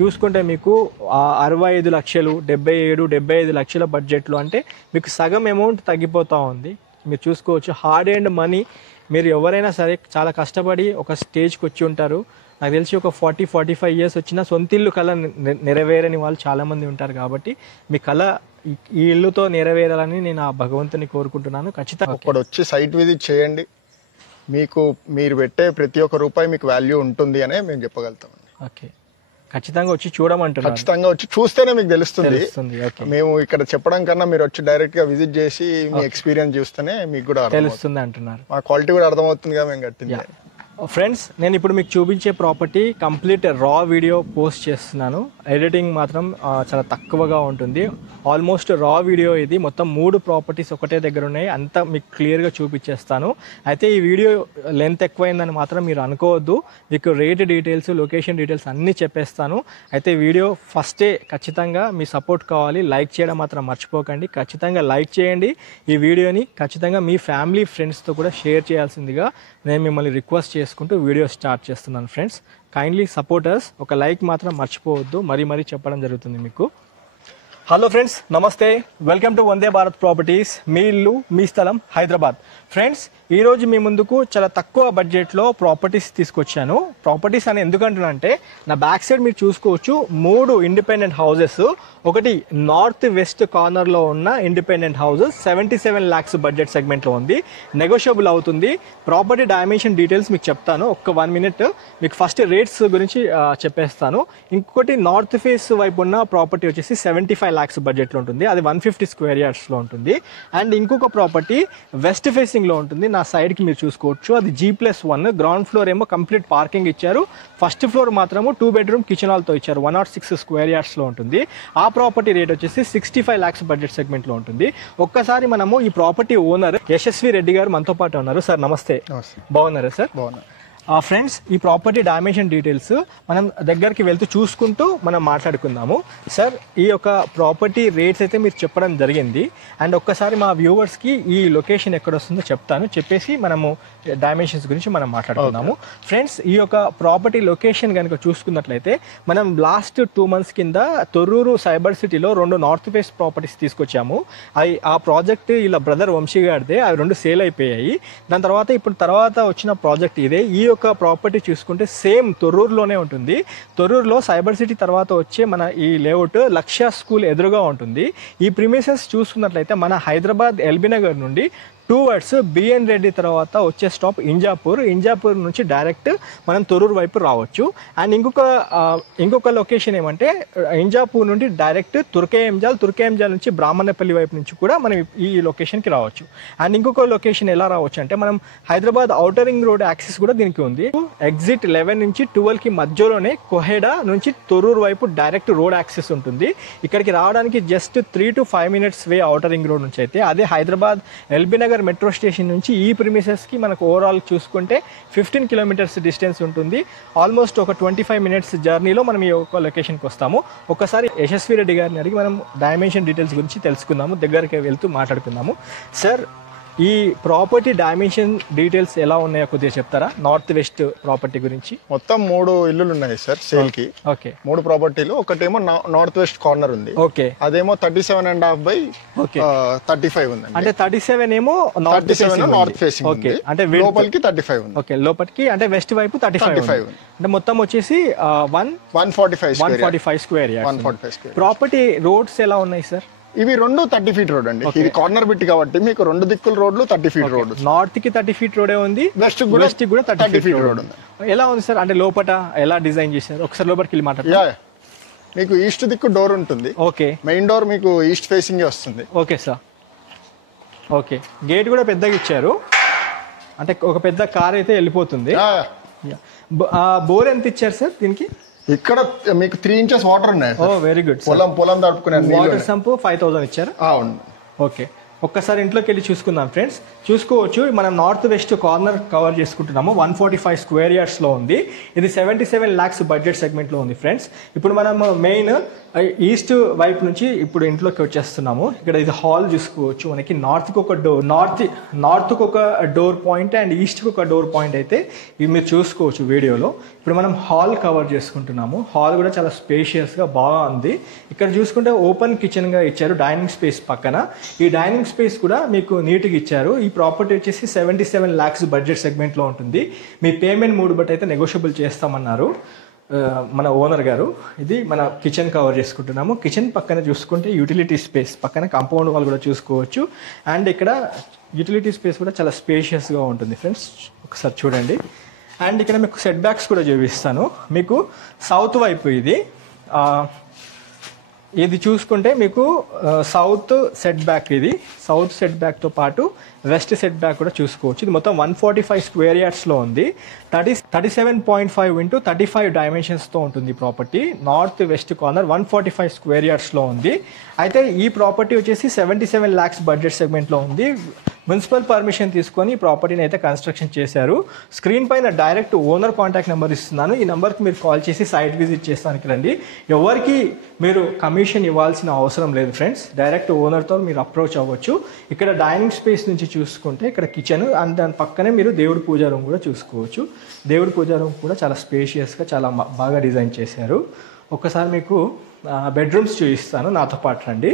చూసుకుంటే మీకు 65 లక్షలు 77-75 లక్షల బడ్జెట్లో అంటే మీకు సగం అమౌంట్ తగ్గిపోతూ ఉంది. మీరు చూసుకోవచ్చు హార్డ్ అండ్ మనీ. మీరు ఎవరైనా సరే చాలా కష్టపడి ఒక స్టేజ్కి వచ్చి ఉంటారు. నాకు తెలిసి ఒక 40-45 ఇయర్స్ వచ్చిన సొంతిల్లు కళ నెరవేరని వాళ్ళు చాలామంది ఉంటారు. కాబట్టి మీ కళ ఈ ఇల్లుతో నెరవేరాలని నేను ఆ భగవంతుని కోరుకుంటున్నాను. ఖచ్చితంగా ఇప్పుడు వచ్చి సైట్ విజిట్ చేయండి. మీకు మీరు పెట్టే ప్రతి ఒక్క రూపాయి మీకు వాల్యూ ఉంటుంది అనే మేము చెప్పగలుగుతాం. ఓకే, ఖచ్చితంగా వచ్చి చూడమంటున్నాను. ఖచ్చితంగా వచ్చి చూస్తేనే మీకు తెలుస్తుంది. మేము ఇక్కడ చెప్పడం కన్నా మీరు వచ్చి డైరెక్ట్ గా విజిట్ చేసి మీ ఎక్స్పీరియన్స్ చూస్తేనే మీకు కూడా తెలుస్తుంది అంటున్నారు. మా క్వాలిటీ కూడా అర్థమవుతుంది కదా మేము కట్టింది. ఫ్రెండ్స్, నేను ఇప్పుడు మీకు చూపించే ప్రాపర్టీ కంప్లీట్ రా వీడియో పోస్ట్ చేస్తున్నాను. ఎడిటింగ్ మాత్రం చాలా తక్కువగా ఉంటుంది. ఆల్మోస్ట్ రా వీడియో ఇది. మొత్తం 3 ప్రాపర్టీస్ ఒకటే దగ్గర ఉన్నాయి. అంతా మీకు క్లియర్గా చూపించేస్తాను. అయితే ఈ వీడియో లెంత్ ఎక్కువైందని మాత్రం మీరు అనుకోవద్దు. మీకు రేట్ డీటెయిల్స్, లొకేషన్ డీటెయిల్స్ అన్నీ చెప్పేస్తాను. అయితే వీడియో ఫస్టే ఖచ్చితంగా మీ సపోర్ట్ కావాలి. లైక్ చేయడం మాత్రం మర్చిపోకండి. ఖచ్చితంగా లైక్ చేయండి. ఈ వీడియోని ఖచ్చితంగా మీ ఫ్యామిలీ ఫ్రెండ్స్తో కూడా షేర్ చేయాల్సిందిగా నేను మిమ్మల్ని రిక్వెస్ట్ చేసుకుంటూ వీడియో స్టార్ట్ చేస్తున్నాను. ఫ్రెండ్స్, కైండ్లీ సపోర్టర్స్ ఒక లైక్ మాత్రం మర్చిపోవద్దు. మరీ చెప్పడం జరుగుతుంది మీకు. హలో ఫ్రెండ్స్, నమస్తే. Welcome to Vande Bharat properties. మీ ఇల్లు మీ స్థలం హైదరాబాద్. ఫ్రెండ్స్, ఈరోజు మీ ముందుకు చాలా తక్కువ బడ్జెట్లో ప్రాపర్టీస్ తీసుకొచ్చాను. ప్రాపర్టీస్ అని ఎందుకంటున్నానంటే నా బ్యాక్ సైడ్ మీరు చూసుకోవచ్చు 3 ఇండిపెండెంట్ హౌసెస్. ఒకటి నార్త్ వెస్ట్ కార్నర్లో ఉన్న ఇండిపెండెంట్ హౌసెస్ 77 lakhs బడ్జెట్ సెగ్మెంట్లో ఉంది. నెగోషియబుల్ అవుతుంది. ప్రాపర్టీ డైమెన్షన్ డీటెయిల్స్ మీకు చెప్తాను. ఒక్క 1 minute మీకు ఫస్ట్ రేట్స్ గురించి చెప్పేస్తాను. ఇంకొకటి నార్త్ ఫేస్ వైపు ఉన్న ప్రాపర్టీ వచ్చేసి 75 lakhs బడ్జెట్లో ఉంటుంది. అది 150 square yardsలో ఉంటుంది. అండ్ ఇంకొక ప్రాపర్టీ వెస్ట్ ఫేసింగ్లో ఉంటుంది. నా సైడ్కి మీరు చూసుకోవచ్చు. అది G+1. గ్రౌండ్ ఫ్లోర్ ఏమో కంప్లీట్ పార్కింగ్ ఇచ్చారు. ఫస్ట్ ఫ్లోర్ మాత్రము 2 bedroom కిచెన్ హాల్తో ఇచ్చారు. 106 square yardsలో ఉంటుంది. ఆ ప్రాపర్టీ రేట్ వచ్చేసి 65 lakhs బడ్జెట్ సెగ్మెంట్లో ఉంటుంది. ఒక్కసారి మనము ఈ ప్రాపర్టీ ఓనర్ యశస్వి రెడ్డి గారు మనతో పాటు ఉన్నారు. సార్ నమస్తే. బాగున్నారా సార్? బాగున్నా. ఫ్రెండ్స్, ఈ ప్రాపర్టీ డైమెన్షన్ డీటెయిల్స్ మనం దగ్గరికి వెళ్తూ చూసుకుంటూ మనం మాట్లాడుకుందాము. సార్, ఈ యొక్క ప్రాపర్టీ రేట్స్ అయితే మీరు చెప్పడం జరిగింది. అండ్ ఒక్కసారి మా వ్యూవర్స్కి ఈ లొకేషన్ ఎక్కడ వస్తుందో చెప్తాను. చెప్పేసి మనము డైమెన్షన్స్ గురించి మనం మాట్లాడుకుందాము. ఫ్రెండ్స్, ఈ యొక్క ప్రాపర్టీ లొకేషన్ కనుక చూసుకున్నట్లయితే మనం లాస్ట్ 2 months కింద తొర్రూరు సైబర్ సిటీలో 2 నార్త్ ఫేస్ ప్రాపర్టీస్ తీసుకొచ్చాము. ఆ ప్రాజెక్ట్ ఇలా బ్రదర్ వంశీ గారిదే. అవి 2 సేల్ అయిపోయాయి. దాని తర్వాత వచ్చిన ప్రాజెక్ట్ ఇదే. ఈ యొక్క ప్రాపర్టీ చూసుకుంటే సేమ్ తొర్రూరులోనే ఉంటుంది. తొర్రూరులో సైబర్ సిటీ తర్వాత వచ్చే మన ఈ లేఅవుట్ లక్ష్య స్కూల్ ఎదురుగా ఉంటుంది. ఈ ప్రిమిసెస్ చూసుకున్నట్లయితే మన హైదరాబాద్ ఎల్బీ నగర్ నుండి towards బిఎన్ రెడ్డి తర్వాత వచ్చే స్టాప్ ఇంజాపూర్ నుంచి డైరెక్ట్ మనం తొర్రూరు వైపు రావచ్చు. అండ్ ఇంకొక లొకేషన్ ఏమంటే ఇంజాపూర్ నుండి డైరెక్ట్ తుర్కేయంజాల్ నుంచి బ్రాహ్మణపల్లి వైపు నుంచి కూడా మనం ఈ లొకేషన్కి రావచ్చు. అండ్ ఇంకొక లొకేషన్ ఎలా రావచ్చు అంటే మనం Hyderabad outer ring road access కూడా దీనికి ఉంది. ఎగ్జిట్ 11 నుంచి 12కి మధ్యలోనే కొహెడా నుంచి తొర్రూరు వైపు డైరెక్ట్ రోడ్ యాక్సెస్ ఉంటుంది. ఇక్కడికి రావడానికి just 3 to 5 minutes way outer ring road నుంచి అయితే. అదే Hyderabad LB Nagar metro station నుంచి ఈ ప్రిమిసెస్కి మనకు ఓవరాల్ చూసుకుంటే 15 kilometers డిస్టెన్స్ ఉంటుంది. ఆల్మోస్ట్ ఒక 25 minutes జర్నీలో మనం ఈ ఒక లొకేషన్కి వస్తాము. ఒకసారి యశస్వి రెడ్డి గారిని అడిగి మనం డైమెన్షన్ డీటెయిల్స్ గురించి తెలుసుకుందాము. దగ్గరికి వెళ్తూ మాట్లాడుకుందాము. సార్, ఈ ప్రాపర్టీ డైమెన్షన్ డీటెయిల్స్ ఎలా ఉన్నాయో కొద్దిగా చెప్తారా? నార్త్ వెస్ట్ ప్రాపర్టీ గురించి. మొత్తం 3 ఇల్లులు ఉన్నాయి సార్ సేల్ కి. ఓకే. 3 ప్రాపర్టీలు. ఒకటేమో నార్త్ వెస్ట్ కార్నర్ ఉంది. ఓకే. అదేమో 37.5 by 35 ఉంది. అంటే 37 ఏమో నార్త్ ఫేసింగ్. ఓకే. అంటే లోపలికి 35 ఉంది. ఓకే, లోపలికి అంటే వెస్ట్ వైపు 35 ఉంది. అంటే మొత్తం వచ్చేసి 145 square yards. ప్రాపర్టీ రోడ్స్ ఎలా ఉన్నాయి సార్? ఇవి 2 30 feet రోడ్ అండి. ఇది కార్నర్ బిట్ కాబట్టి మీకు 2 దిక్కుల రోడ్లు 30 feet రోడ్. నార్త్ కి 30 feet రోడే ఉంది. వెస్ట్ కూడా 30 feet రోడ్ ఉంది. ఎలా ఉంది సార్? అంటే లోపల ఎలా డిజైన్ చేశారు? ఒకసారి లోపలికి వెళ్ళి మాట్లాడతారు. మీకు ఈస్ట్ దిక్కు డోర్ ఉంటుంది. ఓకే. మెయిన్ డోర్ మీకు ఈస్ట్ ఫేసింగ్ వస్తుంది. Okay sir. ఓకే. గేట్ కూడా పెద్దగా ఇచ్చారు. అంటే ఒక పెద్ద కార్ అయితే వెళ్ళిపోతుంది. బోర్ ఎంత ఇచ్చారు సార్ దీనికి? ఇక్కడ మీకు 3 inches వాటర్ ఉన్నాయి. Very good. పొలం తడుపుకునే వాటర్ సంప్ 5000 ఇచ్చారు. అవును. ఓకే. ఒక్కసారి ఇంట్లోకి వెళ్ళి చూసుకుందాం ఫ్రెండ్స్. చూసుకోవచ్చు మనం నార్త్ వెస్ట్ కార్నర్ కవర్ చేసుకుంటున్నాము. 145 స్క్వేర్ యార్డ్స్లో ఉంది. ఇది 77 lakhs బడ్జెట్ సెగ్మెంట్లో ఉంది ఫ్రెండ్స్. ఇప్పుడు మనం మెయిన్ ఈస్ట్ వైపు నుంచి ఇప్పుడు ఇంట్లోకి వచ్చేస్తున్నాము. ఇక్కడ ఇది హాల్ చూసుకోవచ్చు. మనకి నార్త్కి ఒక డోర్, నార్త్కి ఒక డోర్ పాయింట్ అండ్ ఈస్ట్కి ఒక డోర్ పాయింట్ అయితే ఇవి మీరు చూసుకోవచ్చు వీడియోలో. ఇప్పుడు మనం హాల్ కవర్ చేసుకుంటున్నాము. హాల్ కూడా చాలా స్పేషియస్గా బాగా ఉంది. ఇక్కడ చూసుకుంటే ఓపెన్ కిచెన్గా ఇచ్చారు డైనింగ్ స్పేస్ పక్కన. ఈ డైనింగ్ స్పేస్ కూడా మీకు నీట్గా ఇచ్చారు. ఈ ప్రాపర్టీ వచ్చేసి 77 lakhs బడ్జెట్ సెగ్మెంట్లో ఉంటుంది. మీ పేమెంట్ మూడ్ బట్టి అయితే నెగోషియబుల్ చేస్తామన్నారు మన ఓనర్ గారు. ఇది మన కిచెన్ కవర్ చేసుకుంటున్నాము. కిచెన్ పక్కన చూసుకుంటే యూటిలిటీ స్పేస్ పక్కన కాంపౌండ్ వాల్ కూడా చూసుకోవచ్చు. అండ్ ఇక్కడ యూటిలిటీ స్పేస్ కూడా చాలా స్పేషియస్గా ఉంటుంది ఫ్రెండ్స్. ఒకసారి చూడండి. అండ్ ఇక్కడ మీకు సెట్ బ్యాక్స్ కూడా చూపిస్తాను. మీకు సౌత్ వైపు ఇది చూసుకుంటే మీకు సౌత్ సెట్ బ్యాక్, ఇది సౌత్ సెట్ బ్యాక్తో పాటు వెస్ట్ సెట్ బ్యాక్ కూడా చూసుకోవచ్చు. ఇది మొత్తం 145 స్క్వేర్ యార్డ్స్లో ఉంది. 37.5 into 35 డైమెన్షన్స్తో ఉంటుంది property. North west corner 145 square యార్డ్స్లో ఉంది. అయితే ఈ ప్రాపర్టీ వచ్చేసి 77 lakhs బడ్జెట్ సెగ్మెంట్లో ఉంది. మున్సిపల్ పర్మిషన్ తీసుకొని ఈ ప్రాపర్టీని అయితే కన్స్ట్రక్షన్ చేశారు. స్క్రీన్ పైన డైరెక్ట్ ఓనర్ కాంటాక్ట్ నెంబర్ ఇస్తున్నాను. ఈ నెంబర్కి మీరు కాల్ చేసి సైట్ విజిట్ చేస్తానికి రండి. ఎవరికి మీరు కమిషన్ ఇవ్వాల్సిన అవసరం లేదు ఫ్రెండ్స్. డైరెక్ట్ ఓనర్తో మీరు అప్రోచ్ అవ్వచ్చు. ఇక్కడ డైనింగ్ స్పేస్ నుంచి చూసుకుంటే ఇక్కడ కిచెన్ అండ్ దాని పక్కనే మీరు దేవుడి పూజా రూమ్ కూడా చూసుకోవచ్చు. దేవుడి పూజా రూమ్ కూడా చాలా స్పేషియస్గా చాలా బాగా డిజైన్ చేశారు. ఒక్కసారి మీకు బెడ్రూమ్స్ చూపిస్తాను, నాతో పాటు రండి.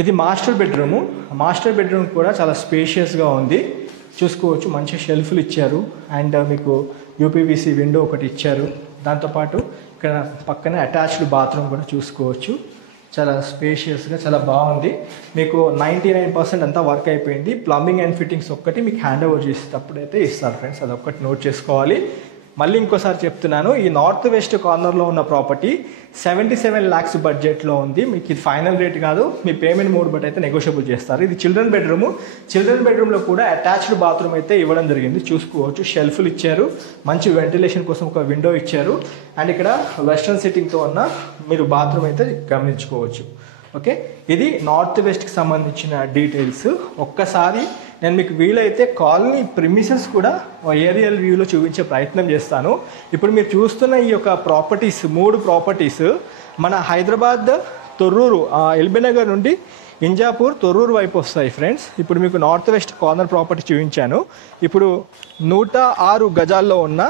ఇది మాస్టర్ బెడ్రూము. మాస్టర్ బెడ్రూమ్ కూడా చాలా స్పేషియస్గా ఉంది. చూసుకోవచ్చు. మంచి షెల్ఫ్లు ఇచ్చారు అండ్ మీకు యూపీవీసీ విండో ఒకటి ఇచ్చారు. దాంతోపాటు ఇక్కడ పక్కనే అటాచ్డ్ బాత్రూమ్ కూడా చూసుకోవచ్చు. చాలా స్పేషియస్గా చాలా బాగుంది. మీకు 99% అంతా వర్క్ అయిపోయింది. ప్లంబింగ్ అండ్ ఫిట్టింగ్స్ ఒక్కటి మీకు హ్యాండ్ ఓవర్ చేసేటప్పుడు అయితే ఇస్తారు ఫ్రెండ్స్. అదొక్కటి నోట్ చేసుకోవాలి. మళ్ళీ ఇంకోసారి చెప్తున్నాను, ఈ నార్త్ వెస్ట్ కార్నర్లో ఉన్న ప్రాపర్టీ 77 lakhs బడ్జెట్లో ఉంది. మీకు ఇది ఫైనల్ రేట్ కాదు. మీ పేమెంట్ మోడ్ బట్టి అయితే నెగోషియబుల్ చేస్తారు. ఇది చిల్డ్రన్ బెడ్రూము. చిల్డ్రన్ బెడ్రూమ్లో కూడా అటాచ్డ్ బాత్రూమ్ అయితే ఇవ్వడం జరిగింది. చూసుకోవచ్చు. షెల్ఫ్లు ఇచ్చారు. మంచి వెంటిలేషన్ కోసం ఒక విండో ఇచ్చారు. అండ్ ఇక్కడ వెస్ట్రన్ సిట్టింగ్తో ఉన్న మీరు బాత్రూమ్ అయితే గమనించుకోవచ్చు. ఓకే, ఇది నార్త్ వెస్ట్కి సంబంధించిన డీటెయిల్స్. ఒక్కసారి నేను మీకు వీలైతే కాలనీ ప్రిమిసెస్ కూడా ఏరియల్ వ్యూలో చూపించే ప్రయత్నం చేస్తాను. ఇప్పుడు మీరు చూస్తున్న ఈ యొక్క ప్రాపర్టీస్ 3 ప్రాపర్టీస్ మన హైదరాబాద్ తొర్రూరు ఎల్బీనగర్ నుండి ఇంజాపూర్ తొర్రూరు వైపు వస్తాయి ఫ్రెండ్స్. ఇప్పుడు మీకు నార్త్ వెస్ట్ కార్నర్ ప్రాపర్టీ చూపించాను. ఇప్పుడు 106 గజాల్లో ఉన్న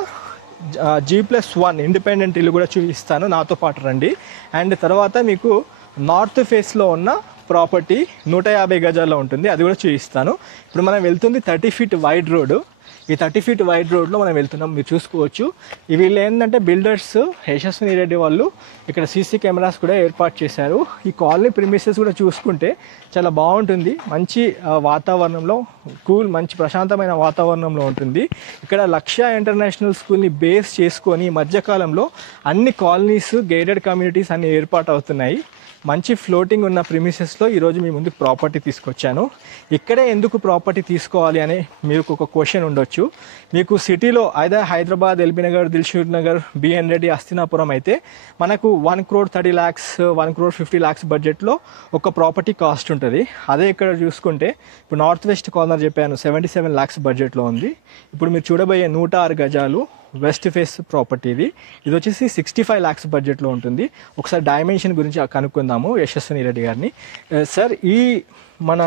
G+1 ఇండిపెండెంట్ ఇల్లు కూడా చూపిస్తాను. నాతో పాటు రండి. అండ్ తర్వాత మీకు నార్త్ ఫేస్లో ఉన్న ప్రాపర్టీ 150 గజాల్లో ఉంటుంది. అది కూడా చూపిస్తాను. ఇప్పుడు మనం వెళ్తుంది 30 feet వైడ్ రోడ్. ఈ 30 feet వైడ్ రోడ్లో మనం వెళ్తున్నాం. మీరు చూసుకోవచ్చు. వీళ్ళు ఏంటంటే బిల్డర్స్ యశస్విని రెడ్డి వాళ్ళు ఇక్కడ సీసీ కెమెరాస్ కూడా ఏర్పాటు చేశారు. ఈ కాలనీ ప్రిమిసెస్ కూడా చూసుకుంటే చాలా బాగుంటుంది. మంచి వాతావరణంలో మంచి ప్రశాంతమైన వాతావరణంలో ఉంటుంది. ఇక్కడ లక్ష్య ఇంటర్నేషనల్ స్కూల్ని బేస్ చేసుకొని మధ్యకాలంలో అన్ని కాలనీస్ గేటెడ్ కమ్యూనిటీస్ అన్ని ఏర్పాటు అవుతున్నాయి. మంచి ఫ్లోటింగ్ ఉన్న ప్రిమిసెస్లో ఈరోజు మీ ముందుకు ప్రాపర్టీ తీసుకొచ్చాను. ఇక్కడే ఎందుకు ప్రాపర్టీ తీసుకోవాలి అనే మీకు ఒక క్వశ్చన్ ఉండొచ్చు. మీకు సిటీలో అయితే హైదరాబాద్, ఎల్బీనగర్, దిల్షుక్ నగర్, బిఎన్ రెడ్డి, హస్తినాపురం అయితే మనకు 1,30 lakhs 1,50 lakhs బడ్జెట్లో ఒక ప్రాపర్టీ కాస్ట్ ఉంటుంది. అదే ఇక్కడ చూసుకుంటే ఇప్పుడు నార్త్ వెస్ట్ కార్నర్ చెప్పాను 77 lakhs బడ్జెట్లో ఉంది. ఇప్పుడు మీరు చూడబోయే 106 గజాలు వెస్ట్ ఫేస్ ప్రాపర్టీ. ఇది వచ్చేసి 65 lakhs బడ్జెట్లో ఉంటుంది. ఒకసారి డైమెన్షన్ గురించి కనుక్కుందాము యశస్విని రెడ్డి గారిని. సార్, ఈ మన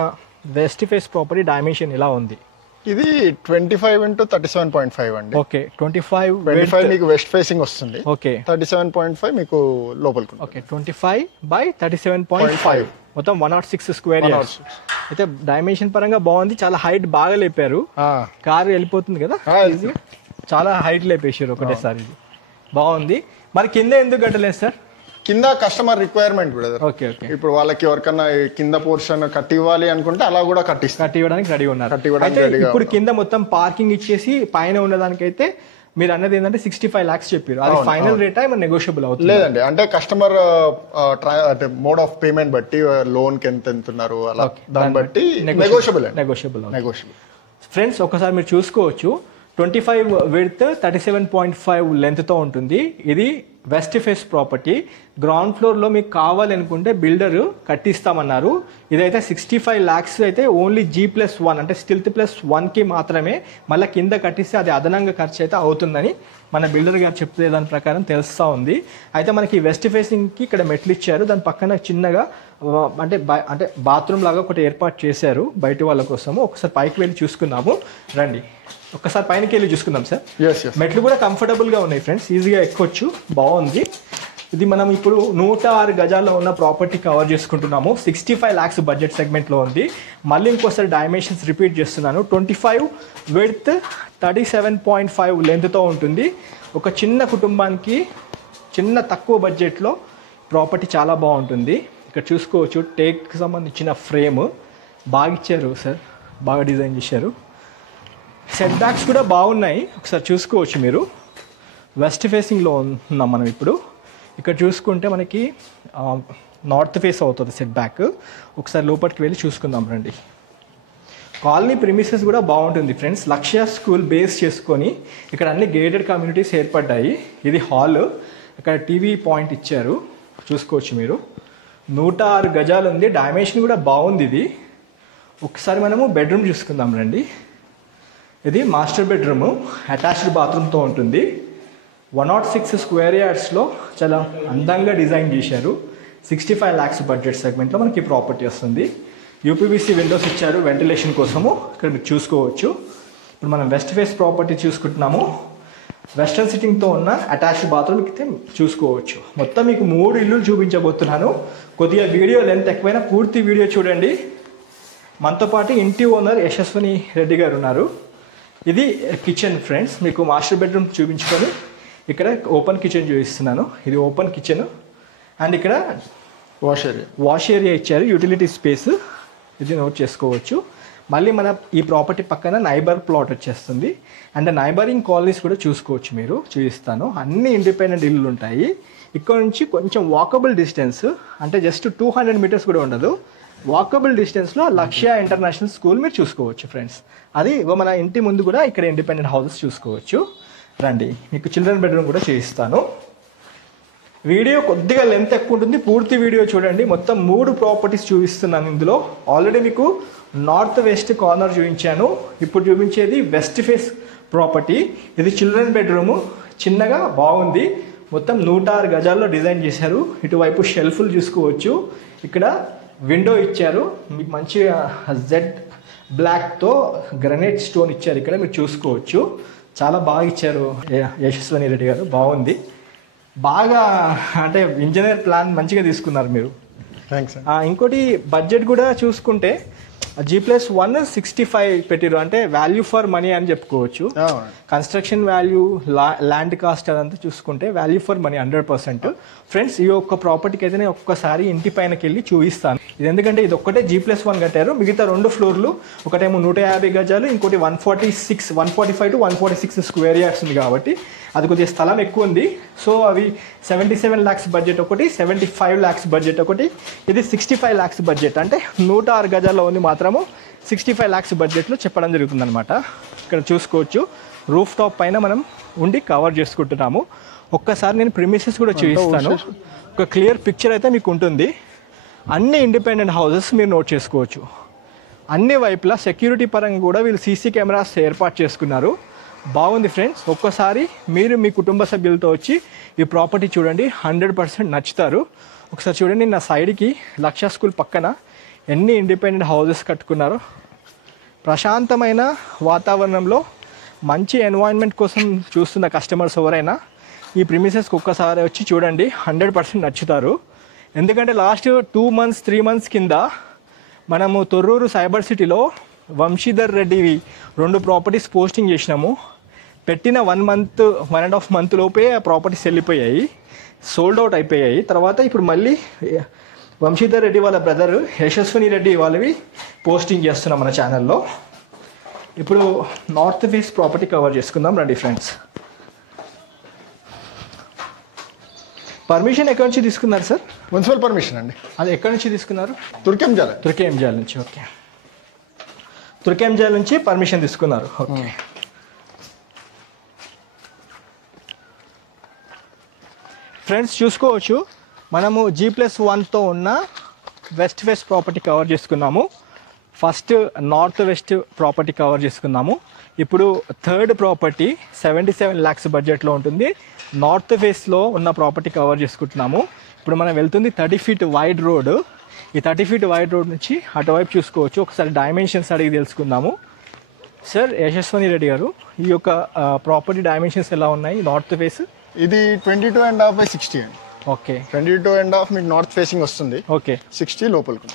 వెస్ట్ ఫేస్ ప్రాపర్టీ డైమెన్షన్ ఎలా ఉంది? ఇది 25 into 37.5 అండి. ఓకే, 25 మీకు వెస్ట్ ఫేసింగ్ వస్తుంది. ఓకే, 37.5 మీకు లోపలికి. ఓకే, 25/37.5 మొత్తం 106 స్క్వేర్ యార్డ్స్. అయితే డైమెన్షన్ పరంగా బాగుంది. చాలా హైట్ బాగా లేపారు. కారు వెళ్ళిపోతుంది కదా, చాలా హైట్ లేపేసారు ఒకటేసారి. ఇది బాగుంది. మరి కింద ఎందుకు కట్టలేదు సార్? కింద customer requirement brother. Okay okay. ఇప్పుడు వాళ్ళకి ఎవరికన్నా కింద పోర్షన్ కట్టి ఇవ్వాలి అనుకుంటే అలా కూడా కట్టి ఇవ్వడానికి రెడీ ఉన్నారు. ఇప్పుడు కింద మొత్తం పార్కింగ్ ఇచ్చేసి పైన ఉన్నదానికైతే మీరు అన్నది ఏంటంటే 65 lakhs చెప్పారు. అది ఫైనల్ రేటా ఏమైనా నెగోషియబుల్ అవుతుంది? లేదండి, అంటే కస్టమర్ మోడ్ ఆఫ్ పేమెంట్ బట్టి లోన్ కి ఎంత ఉన్నారు అలా దాన్ని బట్టి నెగోషియబుల్. ఫ్రెండ్స్, ఒకసారి మీరు చూసుకోవచ్చు. 25 విడ్త్ 37.5 లెంత్తో ఉంటుంది. ఇది వెస్ట్ ఫేస్ ప్రాపర్టీ. గ్రౌండ్ ఫ్లోర్లో మీకు కావాలనుకుంటే బిల్డర్ కట్టిస్తామన్నారు. ఇదైతే 65 lakhs అయితే ఓన్లీ G+1 అంటే స్టిల్త్ +1కి మాత్రమే. మళ్ళీ కింద కట్టిస్తే అది అదనంగా ఖర్చు అయితే అవుతుందని మన బిల్డర్ గారు చెప్పే దాని ప్రకారం తెలుస్తూ ఉంది. అయితే మనకి వెస్ట్ ఫేసింగ్కి ఇక్కడ మెట్లు ఇచ్చారు. దాని పక్కన చిన్నగా అంటే బాత్రూమ్ లాగా ఒకటి ఏర్పాటు చేశారు బయట వాళ్ళ కోసము. ఒకసారి పైకి వెళ్ళి చూసుకుందాము రండి. ఒక్కసారి పైనకి వెళ్ళి చూసుకుందాం సార్. మెట్లు కూడా కంఫర్టబుల్గా ఉన్నాయి ఫ్రెండ్స్, ఈజీగా ఎక్కొచ్చు, బాగుంది. ఇది మనం ఇప్పుడు 106 గజాల్లో ఉన్న ప్రాపర్టీ కవర్ చేసుకుంటున్నాము. 65 lakhs బడ్జెట్ సెగ్మెంట్లో ఉంది. మళ్ళీ ఇంకోసారి డైమెన్షన్స్ రిపీట్ చేస్తున్నాను. 25 విడ్త్ 37.5 లెంత్తో ఉంటుంది. ఒక చిన్న కుటుంబానికి చిన్న తక్కువ బడ్జెట్లో ప్రాపర్టీ చాలా బాగుంటుంది. ఇక్కడ చూసుకోవచ్చు టేక్కి సంబంధించిన ఫ్రేమ్ బాగా ఇచ్చారు సార్, బాగా డిజైన్ చేశారు. సెట్ బ్యాక్స్ కూడా బాగున్నాయి, ఒకసారి చూసుకోవచ్చు మీరు. వెస్ట్ ఫేసింగ్లో ఉన్నాం మనం ఇప్పుడు. ఇక్కడ చూసుకుంటే మనకి నార్త్ ఫేస్ అవుతుంది సెట్ బ్యాక్. ఒకసారి లోపలికి వెళ్ళి చూసుకుందాం రండి. కాలనీ ప్రిమిసెస్ కూడా బాగుంటుంది ఫ్రెండ్స్. లక్ష్య స్కూల్ బేస్ చేసుకొని ఇక్కడ అన్ని గేటెడ్ కమ్యూనిటీస్ ఏర్పడ్డాయి. ఇది హాల్, ఇక్కడ టీవీ పాయింట్ ఇచ్చారు, చూసుకోవచ్చు మీరు. 106 గజాలు ఉంది. డైమెన్షన్ కూడా బాగుంది ఇది. ఒకసారి మనము బెడ్రూమ్ చూసుకుందాం రండి. ఇది మాస్టర్ బెడ్రూమ్, అటాచ్డ్ బాత్రూమ్తో ఉంటుంది. 106 స్క్వేర్ యార్డ్స్లో చాలా అందంగా డిజైన్ చేశారు. 65 lakhs బడ్జెట్ సెగ్మెంట్లో మనకి ప్రాపర్టీ వస్తుంది. యూపీవీసీ విండోస్ ఇచ్చారు వెంటిలేషన్ కోసము, ఇక్కడ మీరు చూసుకోవచ్చు. ఇప్పుడు మనం వెస్ట్ ఫేస్ ప్రాపర్టీ చూసుకుంటున్నాము. వెస్టర్న్ సిట్టింగ్తో ఉన్న అటాచ్డ్ బాత్రూమ్ అయితే చూసుకోవచ్చు. మొత్తం మీకు 3 ఇల్లులు చూపించబోతున్నాను. కొద్దిగా వీడియో లెంత్ ఎక్కువైనా పూర్తి వీడియో చూడండి. మనతో పాటు ఇంటి ఓనర్ యశస్విని రెడ్డి గారు ఉన్నారు. ఇది కిచెన్ ఫ్రెండ్స్. మీకు మాస్టర్ బెడ్రూమ్ చూపించుకొని ఇక్కడ ఓపెన్ కిచెన్ చూపిస్తున్నాను. ఇది ఓపెన్ కిచెన్ అండ్ ఇక్కడ వాష్ ఏరియా ఇచ్చారు, యూటిలిటీ స్పేస్, ఇది నోట్ చేసుకోవచ్చు. మళ్ళీ మన ఈ ప్రాపర్టీ పక్కన నైబర్ ప్లాట్ వచ్చేస్తుంది. అండ్ నైబరింగ్ కాలనీస్ కూడా చూసుకోవచ్చు మీరు, చూపిస్తాను. అన్ని ఇండిపెండెంట్ ఇల్లులు ఉంటాయి. ఇక్కడ నుంచి కొంచెం వాకబుల్ డిస్టెన్స్, అంటే జస్ట్ 200 meters కూడా ఉండదు, వాకబుల్ డిస్టెన్స్లో లక్ష్య ఇంటర్నేషనల్ స్కూల్ మీరు చూసుకోవచ్చు ఫ్రెండ్స్. అది మన ఇంటి ముందు కూడా ఇక్కడ ఇండిపెండెంట్ హౌసెస్ చూసుకోవచ్చు. రండి, మీకు చిల్డ్రన్ బెడ్రూమ్ కూడా చేయిస్తాను. వీడియో కొద్దిగా లెంత్ ఎక్కువ ఉంటుంది, పూర్తి వీడియో చూడండి. మొత్తం 3 ప్రాపర్టీస్ చూపిస్తున్నాను ఇందులో. ఆల్రెడీ మీకు నార్త్ వెస్ట్ కార్నర్ చూపించాను, ఇప్పుడు చూపించేది వెస్ట్ ఫేస్ ప్రాపర్టీ. ఇది చిల్డ్రన్ బెడ్రూమ్, చిన్నగా బాగుంది. మొత్తం 106 గజాల్లో డిజైన్ చేశారు. ఇటువైపు షెల్ఫ్లు చూసుకోవచ్చు. ఇక్కడ విండో ఇచ్చారు, మీకు మంచిగా జెడ్ బ్లాక్తో గ్రనైట్ స్టోన్ ఇచ్చారు. ఇక్కడ మీరు చూసుకోవచ్చు, చాలా బాగా ఇచ్చారు యశస్విని రెడ్డి గారు, బాగుంది. బాగా అంటే ఇంజనీర్ ప్లాన్ మంచిగా తీసుకున్నారు మీరు. థ్యాంక్స్. ఇంకోటి బడ్జెట్ కూడా చూసుకుంటే G+1 65 పెట్టిరు, అంటే వాల్యూ ఫర్ మనీ అని చెప్పుకోవచ్చు. కన్స్ట్రక్షన్ వాల్యూ, ల్యాండ్ కాస్ట్ అదంతా చూసుకుంటే వాల్యూ ఫర్ మనీ 100%. ఫ్రెండ్స్, ఈ ఒక్క ప్రాపర్టీకి అయితే నేను ఒక్కసారి ఇంటి పైనకి వెళ్ళి చూపిస్తాను. ఇది ఎందుకంటే ఇది ఒక్కటే G+1 కట్టారు, మిగతా 2 ఫ్లోర్లు, ఒకటేమో 150 గజాలు, ఇంకోటి 145 to 146 స్క్వేర్ యార్డ్స్ ఉంది కాబట్టి అది కొద్దిగా స్థలం ఎక్కువ ఉంది. సో అవి 77 lakhs బడ్జెట్ ఒకటి, 75 lakhs బడ్జెట్ ఒకటి, ఇది 65 lakhs బడ్జెట్. అంటే 106 గజాల్లో ఉంది మాత్రము 65 lakhs బడ్జెట్లో చెప్పడం జరుగుతుందన్నమాట. ఇక్కడ చూసుకోవచ్చు, రూఫ్ టాప్ పైన మనం ఉండి కవర్ చేసుకుంటున్నాము. ఒక్కసారి నేను ప్రిమిసెస్ కూడా చూపిస్తాను, ఒక క్లియర్ పిక్చర్ అయితే మీకు ఉంటుంది. అన్ని ఇండిపెండెంట్ హౌసెస్ మీరు నోట్ చేసుకోవచ్చు. అన్ని వైపులా సెక్యూరిటీ పరంగా కూడా వీళ్ళు సీసీ కెమెరాస్ ఏర్పాటు చేసుకున్నారు. బాగుంది ఫ్రెండ్స్. ఒక్కసారి మీరు మీ కుటుంబ సభ్యులతో వచ్చి ఈ ప్రాపర్టీ చూడండి, 100% నచ్చుతారు. ఒకసారి చూడండి, నా సైడ్కి లక్ష్య స్కూల్ పక్కన ఎన్ని ఇండిపెండెంట్ హౌసెస్ కట్టుకున్నారో. ప్రశాంతమైన వాతావరణంలో మంచి ఎన్వైరన్మెంట్ కోసం చూస్తున్న కస్టమర్స్ ఎవరైనా ఈ ప్రిమిసెస్కి ఒక్కసారి వచ్చి చూడండి, 100% నచ్చుతారు. ఎందుకంటే లాస్ట్ 2 months 3 months కింద మనము తొర్రూరు సైబర్ సిటీలో వంశీధర్ రెడ్డివి 2 ప్రాపర్టీస్ పోస్టింగ్ చేసినాము. పెట్టిన 1.5 month లోపే ఆ ప్రాపర్టీస్ వెళ్ళిపోయాయి, సోల్డ్ అవుట్ అయిపోయాయి. తర్వాత ఇప్పుడు మళ్ళీ వంశీధర్ రెడ్డి వాళ్ళ బ్రదర్ యశస్విని రెడ్డి వాళ్ళవి పోస్టింగ్ చేస్తున్నాం మన ఛానల్లో. ఇప్పుడు నార్త్ ఫేస్ ప్రాపర్టీ కవర్ చేసుకుందాం రండి ఫ్రెండ్స్. పర్మిషన్ ఎక్కడి నుంచి తీసుకున్నారు సార్? మున్సిపల్ పర్మిషన్ అండి. అది ఎక్కడి నుంచి తీసుకున్నారు? తుర్కెంజాల్ నుంచి. ఓకే, తుర్కెంజాల్ నుంచి పర్మిషన్ తీసుకున్నారు. ఓకే, ఫ్రెండ్స్ చూసుకోవచ్చు, మనము G+1తో ఉన్న వెస్ట్ వెస్ట్ ప్రాపర్టీ కవర్ చేసుకున్నాము. First north west property cover చేసుకున్నాము. ఇప్పుడు థర్డ్ ప్రాపర్టీ 77 lakhs బడ్జెట్లో ఉంటుంది. నార్త్ ఫేస్లో ఉన్న ప్రాపర్టీ కవర్ చేసుకుంటున్నాము. ఇప్పుడు మనం వెళ్తుంది 30 feet వైడ్ రోడ్. ఈ 30 feet వైడ్ రోడ్ నుంచి అటువైపు చూసుకోవచ్చు. ఒకసారి డైమెన్షన్స్ అడిగి తెలుసుకుందాము. సార్ యశస్వని రెడ్డి గారు, ఈ యొక్క ప్రాపర్టీ డైమెన్షన్స్ ఎలా ఉన్నాయి? నార్త్ ఫేస్ ఇది 22.5/60 అండి. ఓకే, 22.5 మీకు నార్త్ ఫేసింగ్ వస్తుంది. ఓకే, 60 లోపలికి.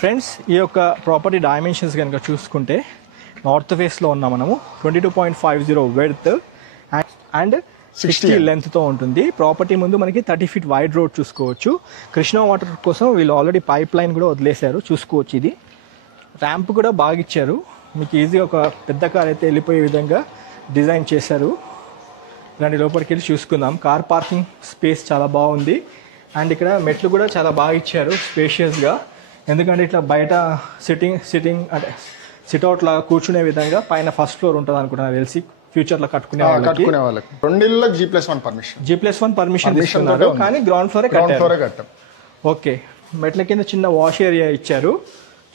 ఫ్రెండ్స్ ఈ యొక్క ప్రాపర్టీ డైమెన్షన్స్ కనుక చూసుకుంటే నార్త్ ఫేస్లో ఉన్న మనము 22.50 వెడ్త్ అండ్ 60 లెంత్తో ఉంటుంది. ప్రాపర్టీ ముందు మనకి 30 feet వైడ్ రోడ్ చూసుకోవచ్చు. కృష్ణా వాటర్ కోసం వీళ్ళు ఆల్రెడీ పైప్ లైన్ కూడా వదిలేశారు చూసుకోవచ్చు. ఇది ర్యాంప్ కూడా బాగా ఇచ్చారు. మీకు ఈజీగా ఒక పెద్ద కార్ అయితే వెళ్ళిపోయే విధంగా డిజైన్ చేశారు. ఇలాంటి లోపలికి వెళ్ళి చూసుకుందాం. కార్ పార్కింగ్ స్పేస్ చాలా బాగుంది. అండ్ ఇక్కడ మెట్లు కూడా చాలా బాగా ఇచ్చారు స్పేషియస్గా. ఎందుకంటే ఇట్లా బయట సిట్టింగ్ అంటే సిట్అవుట్ లాగా కూర్చునే విధంగా పైన ఫస్ట్ ఫ్లోర్ ఉంటుంది అనుకుంటున్నా తెలిసి, ఫ్యూచర్లో కట్టుకునే వాళ్ళకి. రెండిళ్ళకి G+1 పర్మిషన్. G+1 పర్మిషన్ తీసుకున్నారు, కానీ గ్రౌండ్ ఫ్లోర్ కట్టాం. ఓకే, మెట్ల కింద చిన్న వాష్ ఏరియా ఇచ్చారు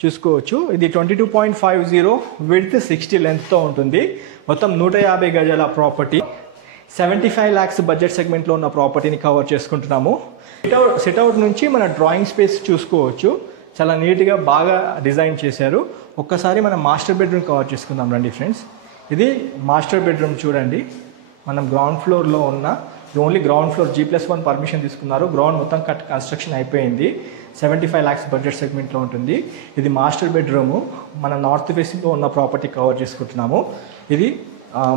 చూసుకోవచ్చు. ఇది 22.50 విడ్త్ 60 లెంత్తో ఉంటుంది. మొత్తం 150 గజాల ప్రాపర్టీ. 75 lakhs బడ్జెట్ సెగ్మెంట్లో ఉన్న ప్రాపర్టీని కవర్ చేసుకుంటున్నాము. సిట్అవుట్ నుంచి మన డ్రాయింగ్ స్పేస్ చూసుకోవచ్చు. చాలా నీట్గా బాగా డిజైన్ చేశారు. ఒక్కసారి మనం మాస్టర్ బెడ్రూమ్ కవర్ చేసుకుందాం రండి ఫ్రెండ్స్. ఇది మాస్టర్ బెడ్రూమ్ చూడండి. మనం గ్రౌండ్ ఫ్లోర్లో ఉన్న only ground floor G+1 permission తీసుకున్నారు. గ్రౌండ్ మొత్తం కన్స్ట్రక్షన్ అయిపోయింది. 75 lakhs బడ్జెట్ సెగ్మెంట్లో ఉంటుంది. ఇది మాస్టర్ బెడ్రూము. మనం నార్త్ ఫేసింగ్లో ఉన్న ప్రాపర్టీ కవర్ చేసుకుంటున్నాము. ఇది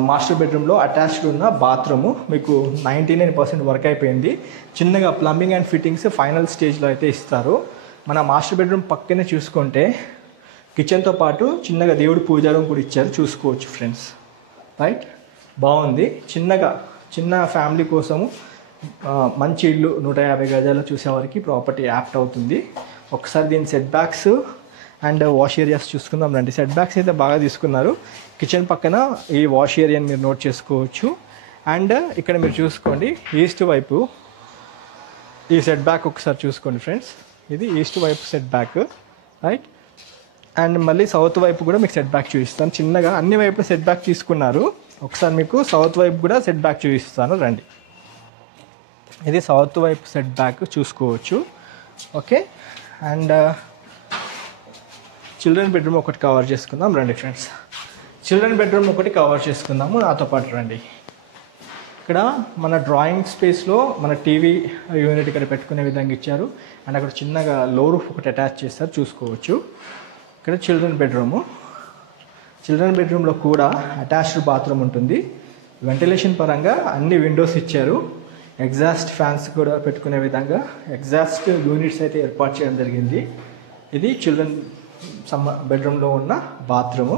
మాస్టర్ బెడ్రూమ్లో అటాచ్డ్ ఉన్న బాత్రూము. మీకు 99% వర్క్ అయిపోయింది. చిన్నగా ప్లంబింగ్ అండ్ ఫిట్టింగ్స్ ఫైనల్ స్టేజ్లో అయితే ఇస్తారు. మన మాస్టర్ బెడ్రూమ్ పక్కనే చూసుకుంటే కిచెన్తో పాటు చిన్నగా దేవుడి పూజా రూమ్ కూడా ఇచ్చారు చూసుకోవచ్చు ఫ్రెండ్స్. రైట్, బాగుంది. చిన్న ఫ్యామిలీ కోసము మంచి ఇల్లు 150 గజాలు చూసేవారికి ప్రాపర్టీ యాప్ట్ అవుతుంది. ఒకసారి దీని set backs and wash areas చూసుకుందాం రండి. సెట్ బ్యాక్స్ అయితే బాగా తీసుకున్నారు. కిచెన్ పక్కన ఈ వాష్ ఏరియాని మీరు నోట్ చేసుకోవచ్చు. అండ్ ఇక్కడ మీరు చూసుకోండి, ఈస్ట్ వైపు ఈ సెట్ బ్యాక్ ఒకసారి చూసుకోండి ఫ్రెండ్స్. ఇది ఈస్ట్ వైపు సెట్ బ్యాక్, రైట్. అండ్ మళ్ళీ సౌత్ వైపు కూడా మీకు సెట్ బ్యాక్ చూపిస్తాను. చిన్నగా అన్ని వైపులు సెట్ బ్యాక్ తీసుకున్నారు. ఒకసారి మీకు సౌత్ వైపు కూడా సెట్ బ్యాక్ చూపిస్తాను రండి. ఇది సౌత్ వైపు సెట్ బ్యాక్ చూసుకోవచ్చు. ఓకే, అండ్ చిల్డ్రన్ బెడ్రూమ్ ఒకటి కవర్ చేసుకుందాం రండి ఫ్రెండ్స్. చిల్డ్రన్ బెడ్రూమ్ ఒకటి కవర్ చేసుకుందాము నాతో పాటు రండి. ఇక్కడ మన డ్రాయింగ్ స్పేస్లో మన టీవీ యూనిట్ ఇక్కడ పెట్టుకునే విధంగా ఇచ్చారు. అండ్ అక్కడ చిన్నగా లో రూఫ్ ఒకటి అటాచ్ చేస్తారు చూసుకోవచ్చు. ఇక్కడ చిల్డ్రన్ బెడ్రూమ్లో కూడా అటాచ్డ్ బాత్రూమ్ ఉంటుంది. వెంటిలేషన్ పరంగా అన్ని విండోస్ ఇచ్చారు. ఎగ్జాస్ట్ ఫ్యాన్స్ కూడా పెట్టుకునే విధంగా ఎగ్జాస్ట్ యూనిట్స్ అయితే ఏర్పాటు చేయడం జరిగింది. ఇది చిల్డ్రన్ బెడ్రూమ్లో ఉన్న బాత్రూము,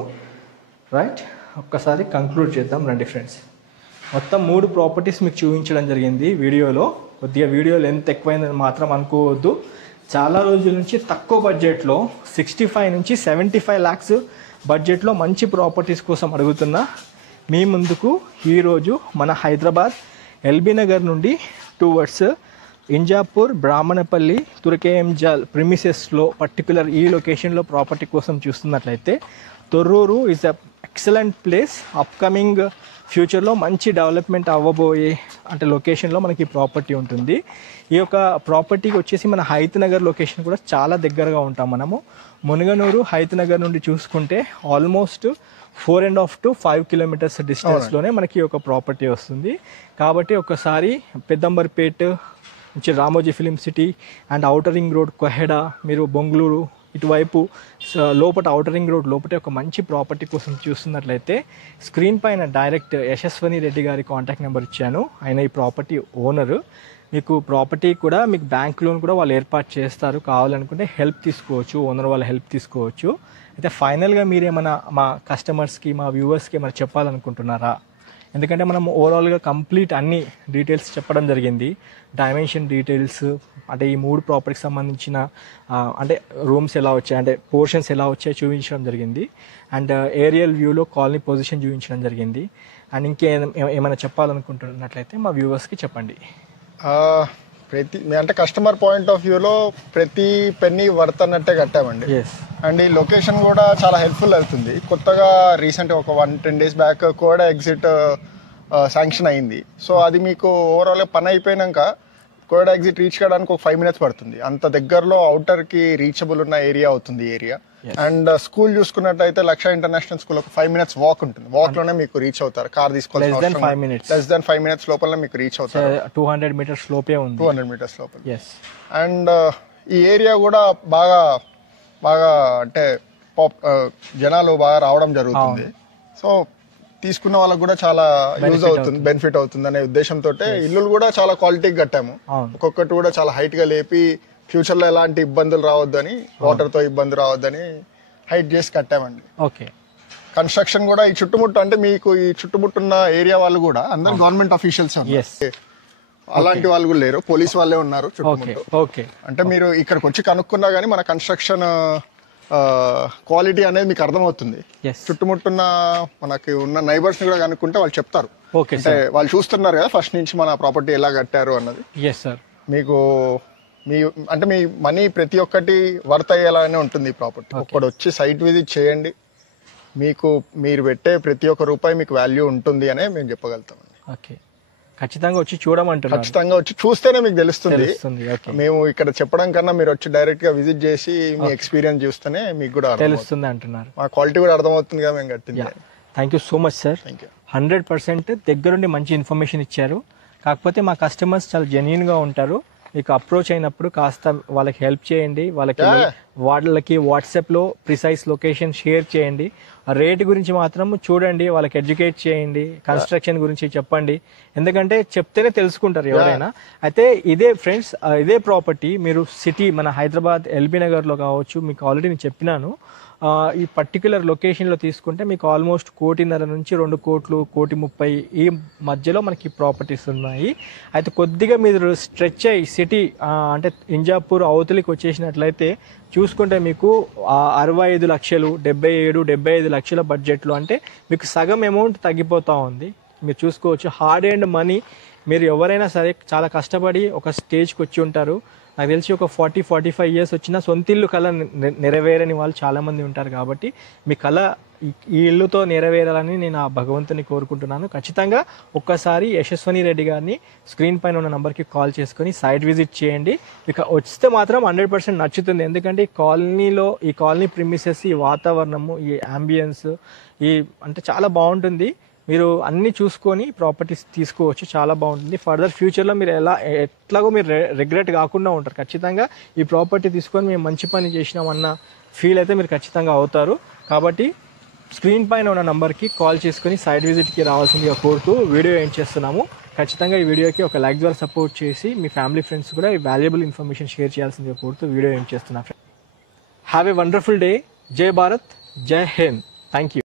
రైట్. ఒక్కసారి కంక్లూడ్ చేద్దాం రండి ఫ్రెండ్స్. మొత్తం 3 ప్రాపర్టీస్ మీకు చూపించడం జరిగింది వీడియోలో. కొద్దిగా వీడియో లెంత్ ఎక్కువైందని మాత్రం అనుకోవద్దు. చాలా రోజుల నుంచి తక్కువ బడ్జెట్లో 65 నుంచి 75 lakhs బడ్జెట్లో మంచి ప్రాపర్టీస్ కోసం అడుగుతున్న మీ ముందుకు ఈరోజు మన హైదరాబాద్ ఎల్బీ నగర్ నుండి టువర్డ్స్ ఇంజాపూర్, బ్రాహ్మణపల్లి, తురకేయంజల్ ప్రిమిసెస్లో పర్టికులర్ ఈ లొకేషన్లో ప్రాపర్టీ కోసం చూస్తున్నట్లయితే Thorrur is a excellent place. Upcoming ఫ్యూచర్లో మంచి డెవలప్మెంట్ అవ్వబోయే అంటే లొకేషన్లో మనకి ప్రాపర్టీ ఉంటుంది. ఈ యొక్క ప్రాపర్టీకి వచ్చేసి మన హైత్ నగర్ లొకేషన్ కూడా చాలా దగ్గరగా ఉంటాం మనము. మునగనూరు హైత్ నగర్ నుండి చూసుకుంటే ఆల్మోస్ట్ 4.5 to 5 kilometers డిస్టెన్స్లోనే మనకి ఒక ప్రాపర్టీ వస్తుంది. కాబట్టి ఒకసారి పెద్దంబర్పేట్ నుంచి Ramoji film city and outer ring road Koheda, మీరు బొంగళూరు ఇటువైపు లోపల ఔటర్ రింగ్ రోడ్ లోపల ఒక మంచి ప్రాపర్టీ కోసం చూస్తున్నట్లయితే స్క్రీన్ పైన డైరెక్ట్ యశస్వని రెడ్డి గారి కాంటాక్ట్ నెంబర్ ఇచ్చాను. ఆయన ఈ ప్రాపర్టీ ఓనరు. మీకు ప్రాపర్టీ కూడా మీకు బ్యాంక్ లోన్ కూడా వాళ్ళు ఏర్పాటు చేస్తారు. కావాలనుకుంటే హెల్ప్ తీసుకోవచ్చు, ఓనర్ వాళ్ళ హెల్ప్ తీసుకోవచ్చు. అయితే ఫైనల్గా మీరేమైనా మా కస్టమర్స్కి మా వ్యూవర్స్కి ఏమైనా చెప్పాలనుకుంటున్నారా? ఎందుకంటే మనం ఓవరాల్గా కంప్లీట్ అన్ని డీటెయిల్స్ చెప్పడం జరిగింది. డైమెన్షన్ డీటెయిల్స్ అంటే ఈ 3 ప్రాపర్టీకి సంబంధించిన అంటే రూమ్స్ ఎలా వచ్చాయి అంటే పోర్షన్స్ ఎలా వచ్చాయో చూపించడం జరిగింది. అండ్ ఏరియల్ వ్యూలో కాలనీ పొజిషన్ చూపించడం జరిగింది. అండ్ ఏమైనా చెప్పాలనుకుంటున్నట్లయితే మా వ్యూవర్స్కి చెప్పండి. అంటే కస్టమర్ పాయింట్ ఆఫ్ వ్యూలో ప్రతి పెన్నీ వర్త్ అన్నట్టే కట్టామండి. అండ్ ఈ లొకేషన్ కూడా చాలా హెల్ప్ఫుల్ అవుతుంది. కొత్తగా రీసెంట్ ఒక 1-10 days బ్యాక్ కోడా ఎగ్జిట్ శాంక్షన్ అయింది. సో అది మీకు ఓవరాల్ పని అయిపోయినాక కోడా ఎగ్జిట్ రీచ్ కావడానికి ఒక 5 minutes పడుతుంది. అంత దగ్గరలో అవుటర్ కి రీచబుల్ ఉన్న ఏరియా అవుతుంది ఏరియా. అండ్ స్కూల్ చూసుకున్నట్టయితే లక్ష ఇంటర్నేషనల్ స్కూల్ ఒక 5 minutes వాక్ ఉంటుంది. వాక్ లోనే మీకు రీచ్ అవుతారు. కార్ తీసుకోవాల్సిన లెస్ దాన్ 5 minutes లోపల మీకు రీచ్ అవుతారు. 200 meters లోపే ఉంది. 200 meters లోపల. అండ్ ఈ ఏరియా కూడా బాగా అంటే జనాలు బాగా రావడం జరుగుతుంది. సో తీసుకున్న వాళ్ళకి కూడా చాలా యూజ్ అవుతుంది, బెనిఫిట్ అవుతుంది అనే ఉద్దేశంతో ఇల్లులు కూడా చాలా క్వాలిటీగా కట్టాము. ఒక్కొక్కటి కూడా చాలా హైట్ గా లేపి ఫ్యూచర్ లో ఎలాంటి ఇబ్బందులు రావద్దని, వాటర్ తో ఇబ్బంది రావద్దని హైట్ చేసి కట్టామండి. ఓకే. కన్స్ట్రక్షన్ కూడా ఈ చుట్టుముట్టు అంటే మీకు ఈ చుట్టుముట్టున్న ఏరియా వాళ్ళు కూడా అందరూ గవర్నమెంట్ అఫీషియల్స్ ఉన్నారు. అలాంటి వాళ్ళు కూడా లేరు, పోలీస్ వాళ్ళే ఉన్నారు చుట్టుముట్టు. ఓకే. అంటే మీరు ఇక్కడికి వచ్చి కనుక్కున్నా గానీ మన కన్స్ట్రక్షన్ క్వాలిటీ అనేది మీకు అర్థమవుతుంది. చుట్టుముట్టున్న మనకి ఉన్న నైబర్స్ ని కూడా కనుక్కుంటే వాళ్ళు చెప్తారు. అంటే వాళ్ళు చూస్తున్నారు కదా ఫస్ట్ నుంచి మన ప్రాపర్టీ ఎలా కట్టారు అన్నది. మీకు మీ మనీ ప్రతి ఒక్కటి వర్త్ అయ్యేలానే ఉంటుంది ఈ ప్రాపర్టీ. ఒక్కడు వచ్చి సైట్ విజిట్ చేయండి, మీరు పెట్టే ప్రతి ఒక్క రూపాయి మీకు వాల్యూ ఉంటుంది అనే మేము చెప్పగలుగుతాం. ఖచ్చితంగా వచ్చి చూడమంటారు. ఖచ్చితంగా వచ్చి చూస్తేనే మీకు తెలుస్తుంది. మేము ఇక్కడ చెప్పడం కన్నా మీరు వచ్చి డైరెక్ట్ గా విజిట్ చేసి మీ ఎక్స్పీరియన్స్ చూస్తేనే మీకు కూడా తెలుస్తుంది అంటున్నారు. మా క్వాలిటీ కూడా అర్థమవుతుంది కదా మేము కట్టింది. Thank you so much sir. 100% దగ్గరుండి మంచి ఇన్ఫర్మేషన్ ఇచ్చారు. కాకపోతే మా కస్టమర్స్ చాలా జెన్యూన్ గా ఉంటారు. మీకు అప్రోచ్ అయినప్పుడు కాస్త వాళ్ళకి హెల్ప్ చేయండి, వాళ్ళకి వాట్సాప్లో ప్రిసైజ్ లొకేషన్ షేర్ చేయండి. రేట్ గురించి మాత్రం చూడండి, వాళ్ళకి ఎడ్యుకేట్ చేయండి, కన్స్ట్రక్షన్ గురించి చెప్పండి. ఎందుకంటే చెప్తేనే తెలుసుకుంటారు ఎవరైనా. అయితే ఇదే ఫ్రెండ్స్, ఇదే ప్రాపర్టీ మీరు సిటీ మన హైదరాబాద్ ఎల్బీ నగర్లో కావచ్చు, మీకు ఆల్రెడీ నేను చెప్పినాను. ఈ పర్టికులర్ లొకేషన్లో తీసుకుంటే మీకు ఆల్మోస్ట్ 1.5 నుంచి 2 కోట్లు, 1.30 ఈ మధ్యలో మనకి ప్రాపర్టీస్ ఉన్నాయి. అయితే కొద్దిగా మీరు స్ట్రెచ్ అయ్యి సిటీ అంటే ఇంజాపూర్ అవతలికి వచ్చేసినట్లయితే చూసుకుంటే మీకు 65 లక్షలు, 77-75 లక్షల బడ్జెట్లో అంటే మీకు సగం అమౌంట్ తగ్గిపోతూ ఉంది. మీరు చూసుకోవచ్చు. హార్డ్ అండ్ మనీ మీరు ఎవరైనా సరే చాలా కష్టపడి ఒక స్టేజ్కి వచ్చి ఉంటారు. నాకు తెలిసి ఒక 40-45 years వచ్చిన సొంత ఇల్లు కళ నెరవేరని వాళ్ళు చాలామంది ఉంటారు. కాబట్టి మీ కళ ఈ ఇల్లుతో నెరవేరాలని నేను ఆ భగవంతుని కోరుకుంటున్నాను. ఖచ్చితంగా ఒక్కసారి యశస్వని రెడ్డి గారిని స్క్రీన్ పైన ఉన్న నంబర్కి కాల్ చేసుకొని సైట్ విజిట్ చేయండి. ఇక వస్తే మాత్రం 100% నచ్చుతుంది. ఎందుకంటే ఈ కాలనీ ప్రిమిసెస్, ఈ వాతావరణము, ఈ అంబియన్స్ అంటే చాలా బాగుంటుంది. మీరు అన్ని చూసుకొని ప్రాపర్టీస్ తీసుకోవచ్చు, చాలా బాగుంటుంది. ఫర్దర్ ఫ్యూచర్లో మీరు ఎట్లాగో మీరు రిగ్రెట్ కాకుండా ఉంటారు. ఖచ్చితంగా ఈ ప్రాపర్టీ తీసుకొని మేము మంచి పని చేసినామన్న ఫీల్ అయితే మీరు ఖచ్చితంగా అవుతారు. కాబట్టి స్క్రీన్ పైన ఉన్న నంబర్కి కాల్ చేసుకొని సైట్ విజిట్కి రావాల్సిందిగా కోరుతూ వీడియో ఏం చేస్తున్నాము. ఖచ్చితంగా ఈ వీడియోకి ఒక లైక్ ద్వారా సపోర్ట్ చేసి మీ ఫ్యామిలీ ఫ్రెండ్స్ కూడా ఈ వాల్యుబుల్ ఇన్ఫర్మేషన్ షేర్ చేయాల్సిందిగా కోరుతూ వీడియో ఏం చేస్తున్నా. Have a wonderful day. జై భారత్, జై హింద్. Thank you.